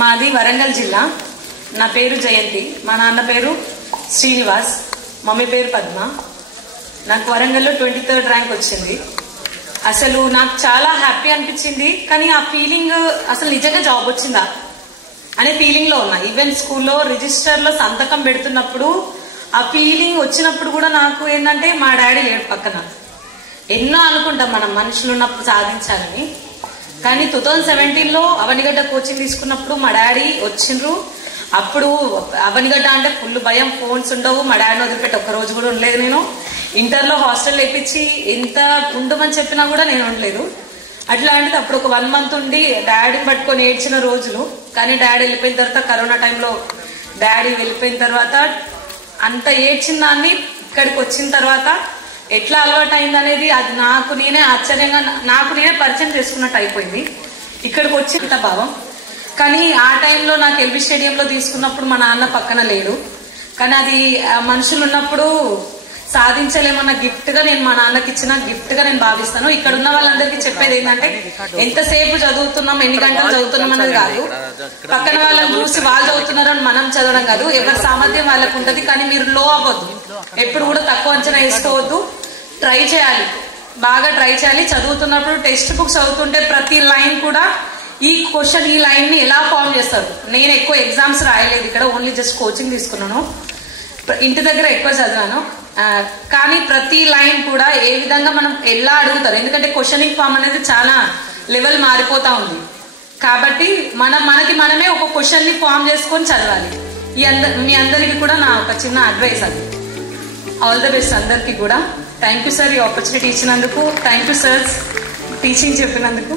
మాది వరంగల్ జిల్లా. నా పేరు జయంతి, మా నాన్న పేరు శ్రీనివాస్, మమ్మీ పేరు పద్మ. నాకు వరంగల్లో 23rd ర్యాంక్ వచ్చింది. అసలు నాకు చాలా హ్యాపీ అనిపించింది. కానీ ఆ ఫీలింగ్ అసలు నిజంగా జాబ్ వచ్చిందా అనే ఫీలింగ్ లో ఉన్నా. ఈవెన్ స్కూల్లో రిజిస్టర్లో సంతకం పెడుతున్నప్పుడు ఆ ఫీలింగ్ వచ్చినప్పుడు కూడా నాకు ఏంటంటే మా డాడీ లేడు పక్కన. ఎన్నో అనుకుంటాం మనం మనుషులు ఉన్నప్పుడు సాధించాలని. కానీ 2017లో అవనిగడ్డ కోచింగ్ తీసుకున్నప్పుడు మా డాడీ వచ్చిండ్రు. అప్పుడు అవనిగడ్డ అంటే ఫుల్ భయం, ఫోన్స్ ఉండవు. మా డాడీని వదిలిపెట్టి ఒక్క రోజు కూడా ఉండలేదు. నేను ఇంటర్లో హాస్టల్ వేయించి ఎంత ఉండమని చెప్పినా కూడా నేను ఉండలేదు. అట్లాంటిది అప్పుడు ఒక 1 month ఉండి డాడీని పట్టుకొని ఏడ్చిన రోజులు. కానీ డాడీ వెళ్ళిపోయిన తర్వాత, కరోనా టైంలో డాడీ వెళ్ళిపోయిన తర్వాత అంత ఏడ్చిన దాన్ని ఇక్కడికి వచ్చిన తర్వాత ఎట్లా అలవాటు అయింది అనేది అది నాకు నేనే ఆశ్చర్యంగా, నాకు నేనే పరిచయం చేసుకున్నట్టు అయిపోయింది. ఇక్కడికి వచ్చి ఇంత భావం. కానీ ఆ టైంలో నాకు ఎల్బీ స్టేడియంలో తీసుకున్నప్పుడు మా నాన్న పక్కన లేడు. కానీ అది మనుషులు ఉన్నప్పుడు సాధించలేమన్న గిఫ్ట్ గా నేను మా నాన్నకి ఇచ్చిన గిఫ్ట్ గా నేను భావిస్తాను. ఇక్కడ ఉన్న వాళ్ళందరికీ చెప్పేది ఏంటంటే, ఎంతసేపు చదువుతున్నాం, ఎన్ని గంటలు చదువుతున్నాం అన్నది కాదు. పక్కన వాళ్ళని చూసి వాళ్ళు చదువుతున్నారని మనం చదవడం కాదు. ఎవరి సామర్థ్యం వాళ్ళకు ఉంటది. కానీ మీరు లో అవ్వద్దు, ఎప్పుడు కూడా తక్కువ అంచనా వేసుకోవద్దు. ట్రై చేయాలి, బాగా ట్రై చేయాలి. చదువుతున్నప్పుడు టెక్స్ట్ బుక్స్ చదువుతుంటే ప్రతి లైన్ కూడా ఈ క్వశ్చన్, ఈ లైన్ ని ఎలా ఫామ్ చేస్తారు. నేను ఎక్కువ ఎగ్జామ్స్ రాయలేదు ఇక్కడ, ఓన్లీ జస్ట్ కోచింగ్ తీసుకున్నాను. ఇంటి దగ్గర ఎక్కువ చదివాను. కానీ ప్రతి లైన్ కూడా ఏ విధంగా మనం ఎలా అడుగుతారు, ఎందుకంటే క్వశ్చనింగ్ ఫామ్ అనేది చాలా లెవెల్ మారిపోతా ఉంది. కాబట్టి మనకి మనమే ఒక క్వశ్చన్ ని ఫామ్ చేసుకొని చదవాలి. మీ అందరికి కూడా నా ఒక చిన్న అడ్వైస్ అది. ఆల్ ద బెస్ట్ అందరికి కూడా. థ్యాంక్ యూ సార్ ఈ ఆపర్చునిటీ ఇచ్చినందుకు. థ్యాంక్ యూ సార్ టీచింగ్ చెప్పినందుకు.